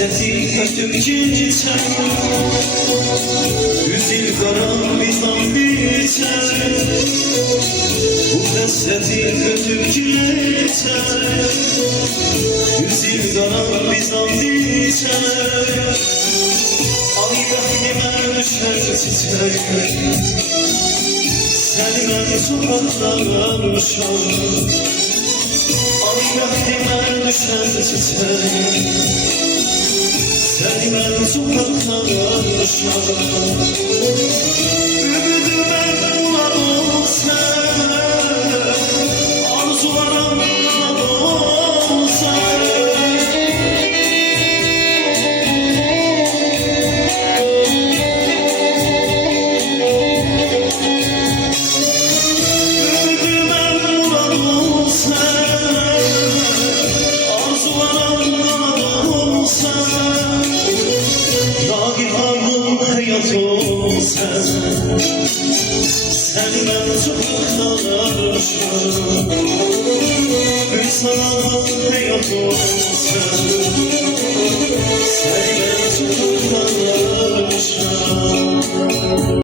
Həsrəti ötüb keçər, 100 il qaran bizdan biçər. Bu həsrəti ötüb keçər, 100 il qaran bizdan biçər. Ay bəxtimə düşər çiçək, səni mən sokaqlarmışam. Ay bəxtimə düşər çiçək, səni mən sokaqlarmışam. Ümidimə bulan olsan, arzularım bulan olsan. Ümidimə bulan olsan, arzularım bulan olsan. Nagihanım həyat olsan, səni mən sokaqlarmışam. Vüsalım həyat olsan,